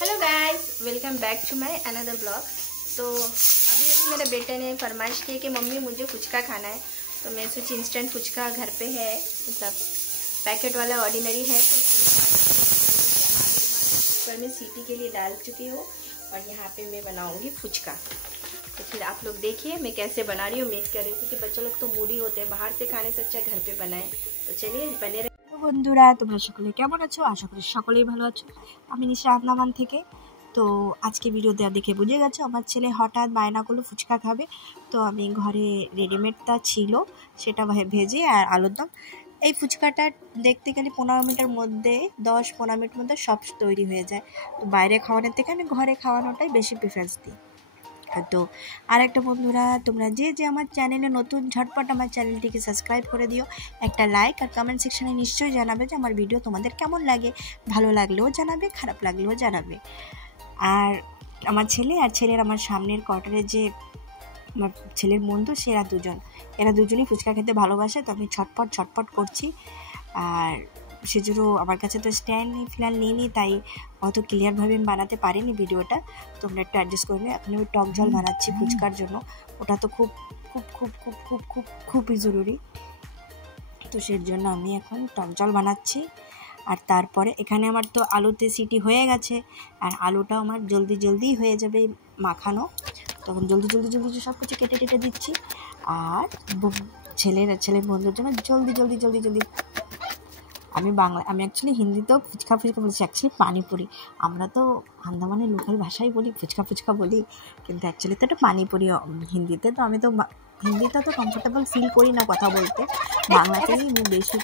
Hello guys, welcome back to my another blog. तो अभी मेरे बेटे ने फरमाइश की कि मम्मी मुझे फुचका खाना है, तो मैं सोची इंस्टेंट फुचका घर पे है, मतलब पैकेट वाला ऑर्डिनरी है। तो कुकर में सीटी के लिए डाल चुकी हूँ और यहाँ पे मैं बनाऊँगी फुचका। तो फिर आप लोग देखिए मैं कैसे बना रही हूँ, मेक कर रही हूँ, क्योंकि बच्चों लोग तो मूडी होते हैं, बाहर से खाने से अच्छा घर पे बनाए। तो चलिए बने। বন্ধুরা তোমরা সকলে কেমন আছো? আশা করি সকলেই ভালো আছো। আমি নিশা আদনামান থেকে। তো আজকে ভিডিও দেখে বুঝে গেছো আমার ছেলে হঠাৎ বায়না করলো ফুচকা খাবে। তো আমি ঘরে রেডিমেডটা ছিল সেটা ভেজে আর আলুর দম, এই ফুচকাটা দেখতে গেলে 15 মিনিটের মধ্যে 10-15 মিনিটের মধ্যে সব তৈরি হয়ে যায়। তো বাইরে খাওয়ানোর থেকে আমি ঘরে খাওয়ানোটাই বেশি প্রেফারেন্স দিই। তো আরেকটা বন্ধুরা, তোমরা যে আমার চ্যানেলে নতুন, ঝটপট আমার চ্যানেলটিকে সাবস্ক্রাইব করে দিও, একটা লাইক আর কমেন্ট সেকশনে নিশ্চয়ই জানাবে যে আমার ভিডিও তোমাদের কেমন লাগে। ভালো লাগলেও জানাবে, খারাপ লাগলেও জানাবে। আর আমার ছেলে আর ছেলের আমার সামনের কোয়ার্টারে যে আমার ছেলের বন্ধু, এরা দুজনই ফুচকা খেতে ভালোবাসে। তো আমি ছটপট করছি। আর সেজন্য আমার কাছে তো স্ট্যান্ড ফিলহাল নিইনি, তাই অত ক্লিয়ারভাবে আমি বানাতে পারিনি ভিডিওটা, তোমরা একটু অ্যাডজাস্ট করে নিও। এখন আমি টক জল বানাচ্ছি ফুচকার জন্য, ওটা তো খুব খুব খুব খুব খুব খুব খুবই জরুরি। তো সেই জন্য আমি এখন টক জল বানাচ্ছি। আর তারপরে এখানে আমার তো আলুতে সিটি হয়ে গেছে, আর আলুটাও আমার জলদি হয়ে যাবে মাখানো। তখন জলদি সব কিছু কেটে দিচ্ছি। আর ছেলের বন্ধুর জন্য জলদি আমি অ্যাকচুয়ালি হিন্দিতেও ফুচকা বলছি, অ্যাকচুয়ালি পানিপুরি। আমরা তো আন্দামানের লোকাল ভাষায় বলি ফুচকা বলি, কিন্তু অ্যাকচুয়ালি তো এটা পানিপুরি হিন্দিতে। তো আমি তো হিন্দিতে তো কমফোর্টেবল ফিল করি না কথা বলতে, বাংলাতেই আমি বেশি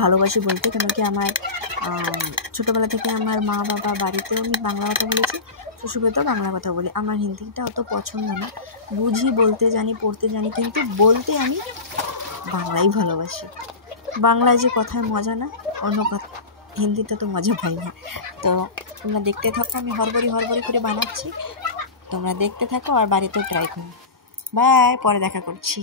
ভালোবাসি বলতে। কেন কি আমার ছোটোবেলা থেকে আমার মা বাবা বাড়িতেও আমি বাংলা কথা বলেছি, শ্বশুরবাড়িতেও বাংলা কথা বলি। আমার হিন্দিটা অত পছন্দ না, বুঝি, বলতে জানি, পড়তে জানি, কিন্তু বলতে আমি বাংলাই ভালোবাসি। বাংলায় যে কথায় মজা না, অন্য কথা হিন্দিতে তো মজা পাই না। তো তোমরা দেখতে থাকো, আমি হরবরি করে বানাচ্ছি, তোমরা দেখতে থাকো আর বাড়িতেও ট্রাই করো। বাই, পরে দেখা করছি।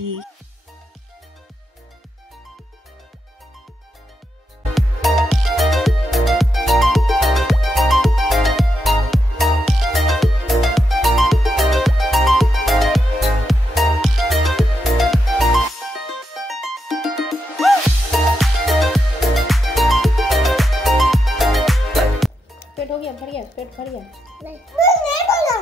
पेट हो गया, भर गया, पेट भर गया। नहीं बोला।